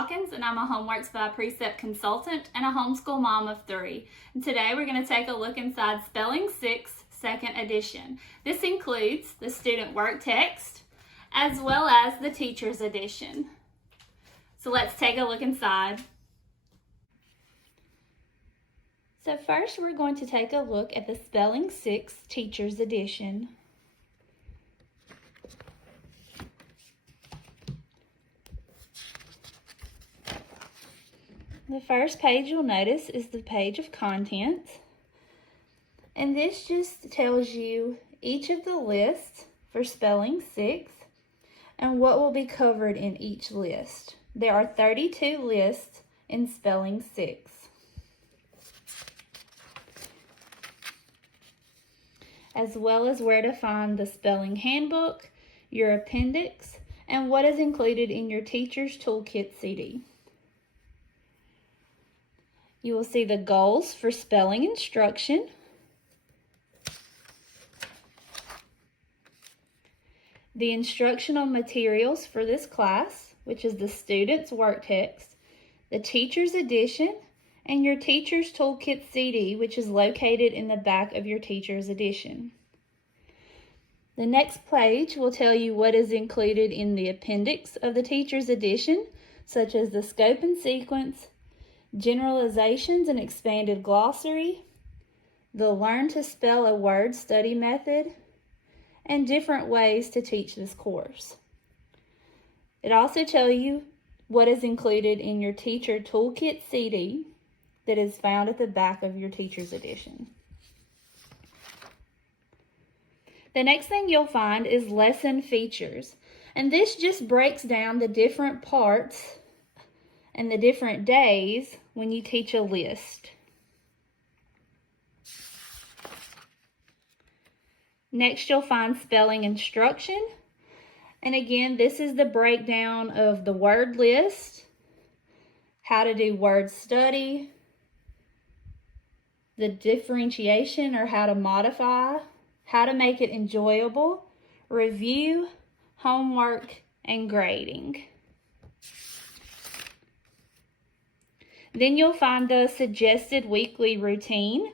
Hawkins, and I'm a Homeworks by Precept consultant and a homeschool mom of 3. And today we're going to take a look inside Spelling 6, 2nd edition. This includes the student work text as well as the teacher's edition. So let's take a look inside. So first we're going to take a look at the Spelling 6 teacher's edition. The first page you'll notice is the page of contents, and this just tells you each of the lists for Spelling 6 and what will be covered in each list. There are 32 lists in Spelling 6. As well as where to find the spelling handbook, your appendix, and what is included in your Teacher's Toolkit CD. You will see the goals for spelling instruction, the instructional materials for this class, which is the student's work text, the teacher's edition, and your Teacher's Toolkit CD, which is located in the back of your teacher's edition. The next page will tell you what is included in the appendix of the teacher's edition, such as the scope and sequence, generalizations and expanded glossary, the Learn to Spell a Word study method, and different ways to teach this course. It also tells you what is included in your Teacher Toolkit CD that is found at the back of your teacher's edition. The next thing you'll find is lesson features, and this just breaks down the different parts and the different days when you teach a list. Next, you'll find spelling instruction. And again, this is the breakdown of the word list, how to do word study, the differentiation or how to modify, how to make it enjoyable, review, homework, and grading. Then you'll find the suggested weekly routine.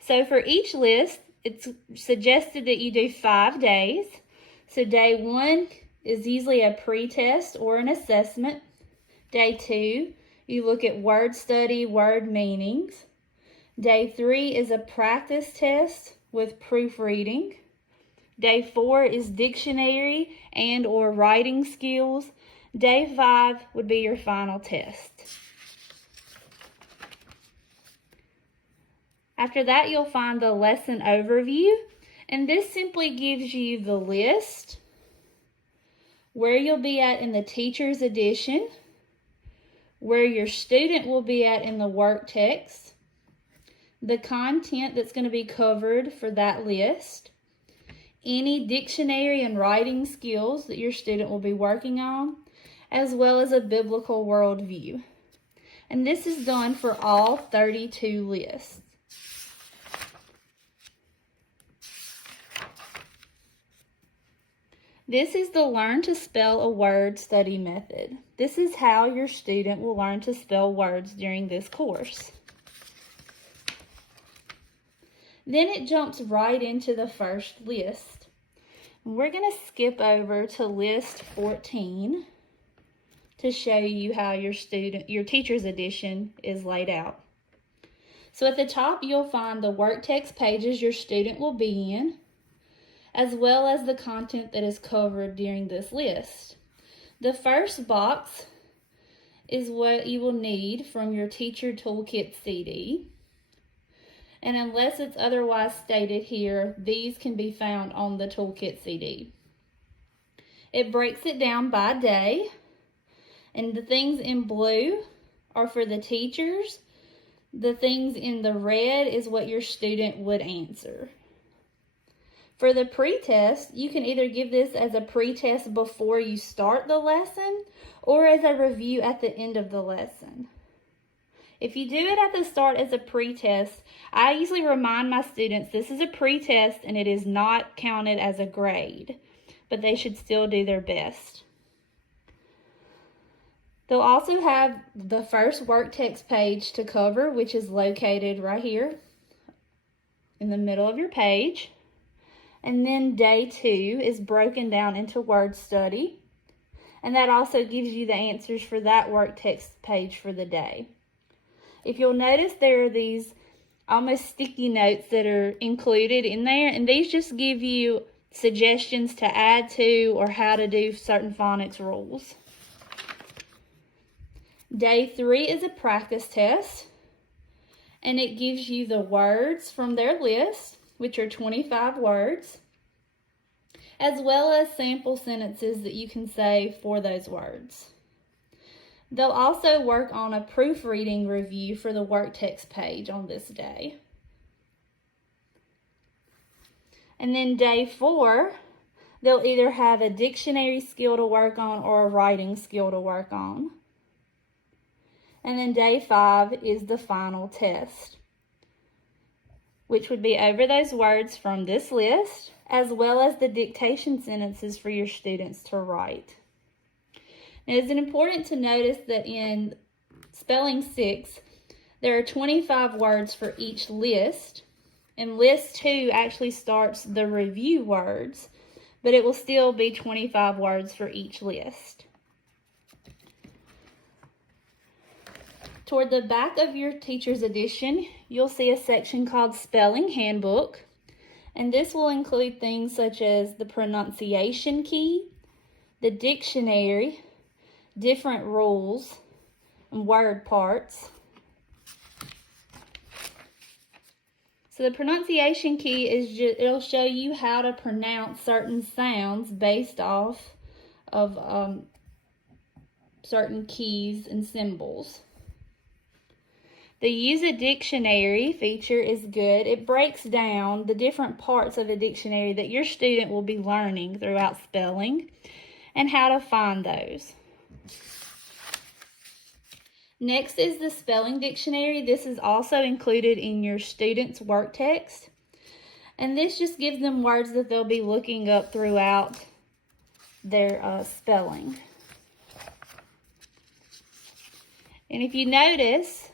So for each list, it's suggested that you do 5 days. So day 1 is usually a pre-test or an assessment. Day 2, you look at word study, word meanings. Day 3 is a practice test with proofreading. Day 4 is dictionary and or writing skills. Day 5 would be your final test. After that, you'll find the lesson overview, and this simply gives you the list, where you'll be at in the teacher's edition, where your student will be at in the work text, the content that's going to be covered for that list, any dictionary and writing skills that your student will be working on, as well as a biblical worldview. And this is done for all 32 lists. This is the Learn to Spell a Word study method. This is how your student will learn to spell words during this course. Then it jumps right into the first list. We're going to skip over to list 14 to show you how your teacher's edition is laid out. So at the top, you'll find the work text pages your student will be in, as well as the content that is covered during this list. The first box is what you will need from your Teacher Toolkit CD. And unless it's otherwise stated here, these can be found on the Toolkit CD. It breaks it down by day, and the things in blue are for the teachers. The things in the red is what your student would answer. For the pre-test, you can either give this as a pre-test before you start the lesson or as a review at the end of the lesson. If you do it at the start as a pre-test, I usually remind my students this is a pre-test and it is not counted as a grade, but they should still do their best. They'll also have the first work text page to cover, which is located right here in the middle of your page. And then day 2 is broken down into word study. And that also gives you the answers for that work text page for the day. If you'll notice, there are these almost sticky notes that are included in there, and these just give you suggestions to add to or how to do certain phonics rules. Day 3 is a practice test, and it gives you the words from their list, which are 25 words, as well as sample sentences that you can say for those words. They'll also work on a proofreading review for the work text page on this day. And then day 4, they'll either have a dictionary skill to work on or a writing skill to work on. And then day 5 is the final test, which would be over those words from this list, as well as the dictation sentences for your students to write. It is important to notice that in Spelling 6, there are 25 words for each list, and list 2 actually starts the review words, but it will still be 25 words for each list. Toward the back of your teacher's edition, you'll see a section called Spelling Handbook, and this will include things such as the pronunciation key, the dictionary, different rules, and word parts. So the pronunciation key is it'll show you how to pronounce certain sounds based off of certain keys and symbols. The Use a Dictionary feature is good. It breaks down the different parts of a dictionary that your student will be learning throughout spelling and how to find those. Next is the spelling dictionary. This is also included in your student's work text. And this just gives them words that they'll be looking up throughout their spelling. And if you notice,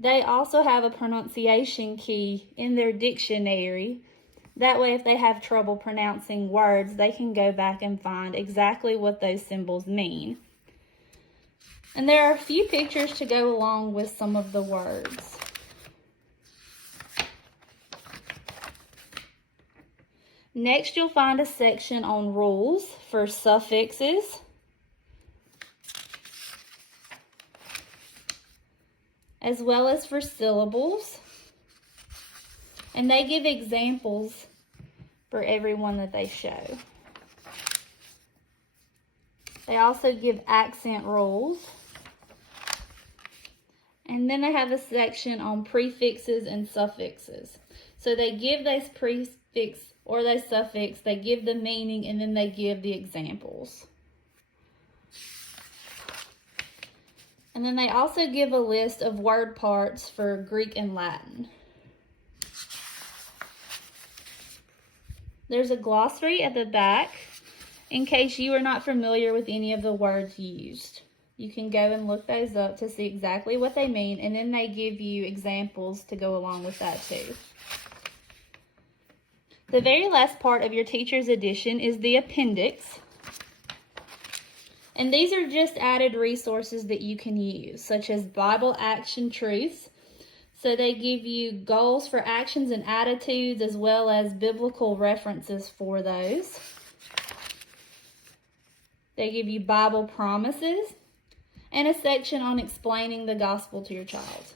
they also have a pronunciation key in their dictionary. That way, if they have trouble pronouncing words, they can go back and find exactly what those symbols mean. And there are a few pictures to go along with some of the words. Next, you'll find a section on rules for suffixes, as well as for syllables. And they give examples for everyone that they show. They also give accent rules. And then they have a section on prefixes and suffixes. So they give those prefix or those suffix, they give the meaning, and then they give the examples. And then they also give a list of word parts for Greek and Latin. There's a glossary at the back in case you are not familiar with any of the words used. You can go and look those up to see exactly what they mean, and then they give you examples to go along with that too. The very last part of your teacher's edition is the appendix. And these are just added resources that you can use, such as Bible Action Truths. So they give you goals for actions and attitudes, as well as biblical references for those. They give you Bible promises and a section on explaining the gospel to your child.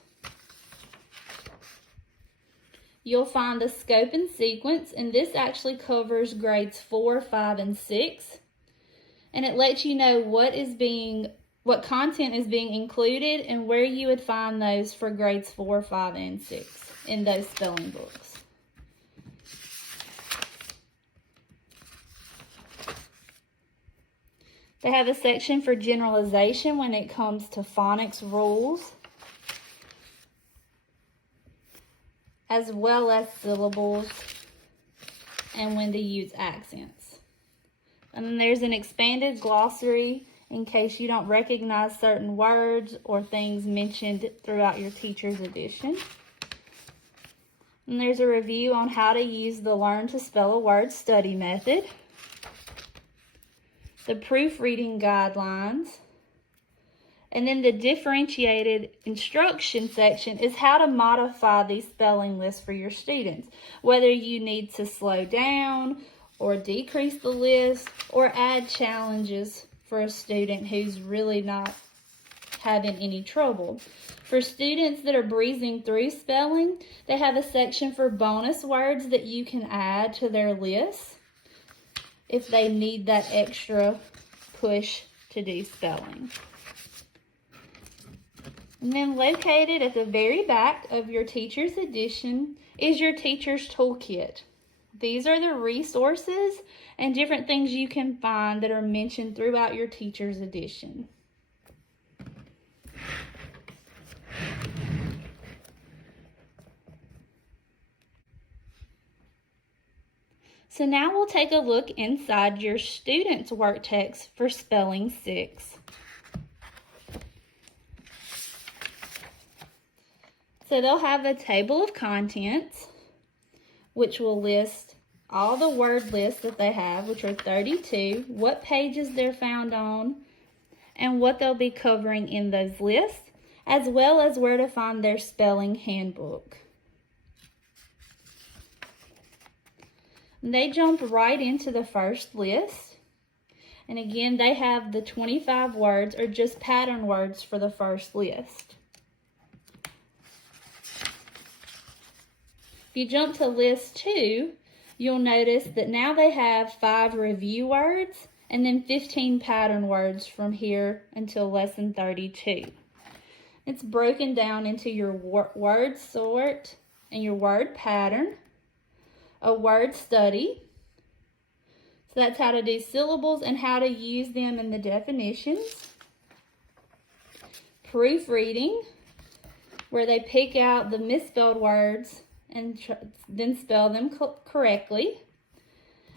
You'll find the scope and sequence, and this actually covers grades 4, 5, and 6. And it lets you know what content is being included and where you would find those for grades 4, 5, and 6 in those spelling books. They have a section for generalization when it comes to phonics rules, as well as syllables and when to use accents. And then there's an expanded glossary in case you don't recognize certain words or things mentioned throughout your teacher's edition. And there's a review on how to use the Learn to Spell a Word study method, the proofreading guidelines, and then the differentiated instruction section is how to modify these spelling lists for your students, whether you need to slow down or decrease the list or add challenges for a student who's really not having any trouble. For students that are breezing through spelling, they have a section for bonus words that you can add to their list if they need that extra push to do spelling. And then located at the very back of your teacher's edition is your teacher's toolkit. These are the resources and different things you can find that are mentioned throughout your teacher's edition. So now we'll take a look inside your student's work text for Spelling 6. So they'll have a table of contents, which will list all the word lists that they have, which are 32, what pages they're found on, and what they'll be covering in those lists, as well as where to find their spelling handbook. They jump right into the first list. And again, they have the 25 words or just pattern words for the first list. If you jump to list 2, you'll notice that now they have 5 review words and then 15 pattern words from here until lesson 32. It's broken down into your word sort and your word pattern, a word study, so that's how to do syllables and how to use them in the definitions, proofreading, where they pick out the misspelled words and then spell them correctly.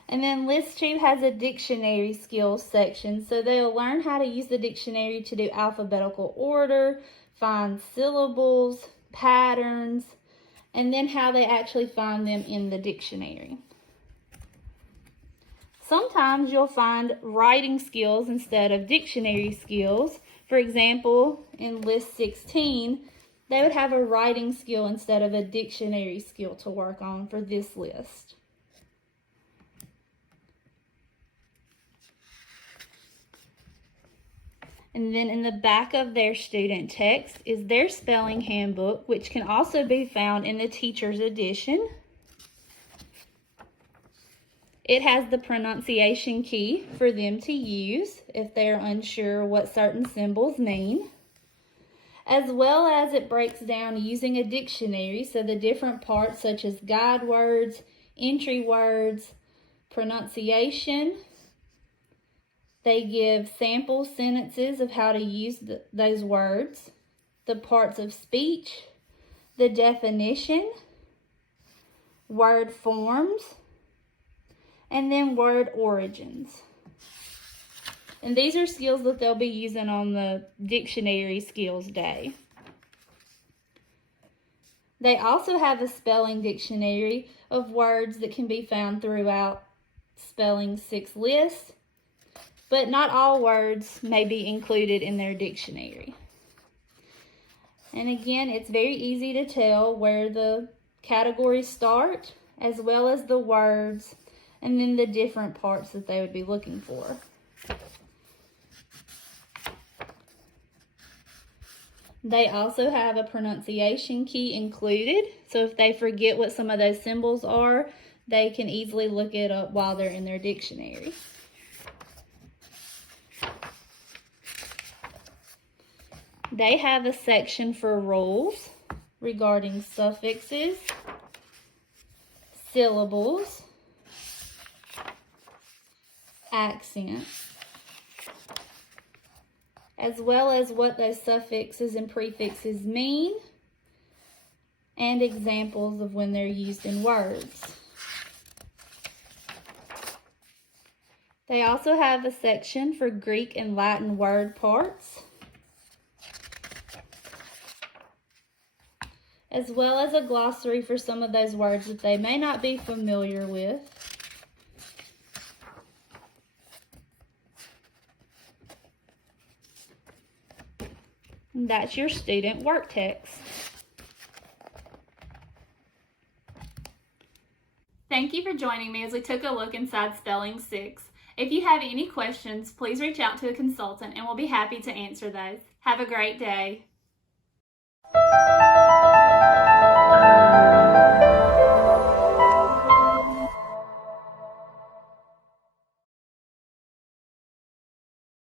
And then list 2 has a dictionary skills section, so they'll learn how to use the dictionary to do alphabetical order, find syllables, patterns, and then how they actually find them in the dictionary. Sometimes you'll find writing skills instead of dictionary skills. For example, in list 16, they would have a writing skill instead of a dictionary skill to work on for this list. And then in the back of their student text is their spelling handbook, which can also be found in the teacher's edition. It has the pronunciation key for them to use if they're unsure what certain symbols mean, as well as it breaks down using a dictionary, so the different parts such as guide words, entry words, pronunciation. They give sample sentences of how to use those words, the parts of speech, the definition, word forms, and then word origins. And these are skills that they'll be using on the dictionary skills day. They also have a spelling dictionary of words that can be found throughout Spelling 6 lists, but not all words may be included in their dictionary. And again, it's very easy to tell where the categories start, as well as the words, and then the different parts that they would be looking for. They also have a pronunciation key included, so if they forget what some of those symbols are, they can easily look it up while they're in their dictionary. They have a section for rules regarding suffixes, syllables, accents, as well as what those suffixes and prefixes mean, and examples of when they're used in words. They also have a section for Greek and Latin word parts, as well as a glossary for some of those words that they may not be familiar with. And that's your student work text. Thank you for joining me as we took a look inside Spelling 6. If you have any questions, please reach out to a consultant and we'll be happy to answer those. Have a great day.